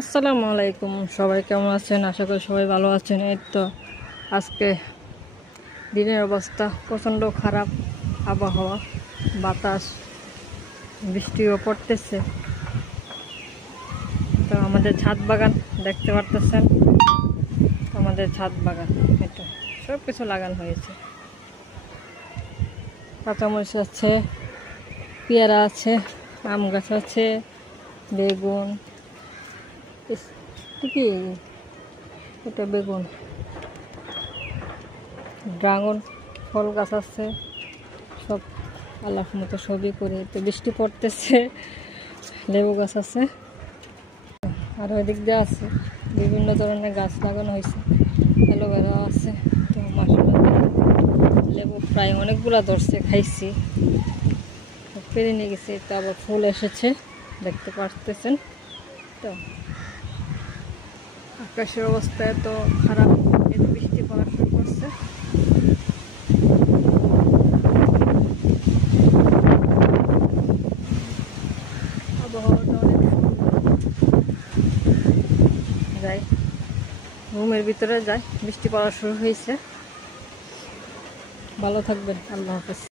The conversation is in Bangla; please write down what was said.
আসসালামু আলাইকুম, সবাই কেমন আছেন? আশা করি সবাই ভালো আছেন। এই তো আজকে দিনের অবস্থা প্রচণ্ড খারাপ, আবহাওয়া, বাতাস, বৃষ্টিও পড়তেছে। তো আমাদের ছাদ বাগান দেখতে পারতেছেন, আমাদের ছাদ বাগান এটা সব কিছু লাগানো হয়েছে। কাঁচামরিচ আছে, পেয়ারা আছে, আম গাছ আছে, বেগুন, কি এটা বেগুন, ড্রাগন ফল গাছ আছে, সব আল্লাহর মতো সবই করে। তো বৃষ্টি পড়তেছে, লেবু গাছ আছে, আর ওই দিক দিয়ে আছে বিভিন্ন ধরনের গাছ লাগানো হয়েছে, অ্যালোভেরা আছে। তো মাশাআল্লাহ লেবু প্রায় অনেকগুলা ধরছে, খাইছি, পেরে নিয়ে গেছে। তো আবার ফুল এসেছে দেখতে পারতেছেন। তো আকাশের অবস্থা এত খারাপ, এত বৃষ্টি পড়া শুরু করছে। আবহাওয়াটা অনেক যাই, রুমের ভিতরে যাই, বৃষ্টি পড়া শুরু হয়েছে। ভালো থাকবেন, আল্লাহ হাফেজ।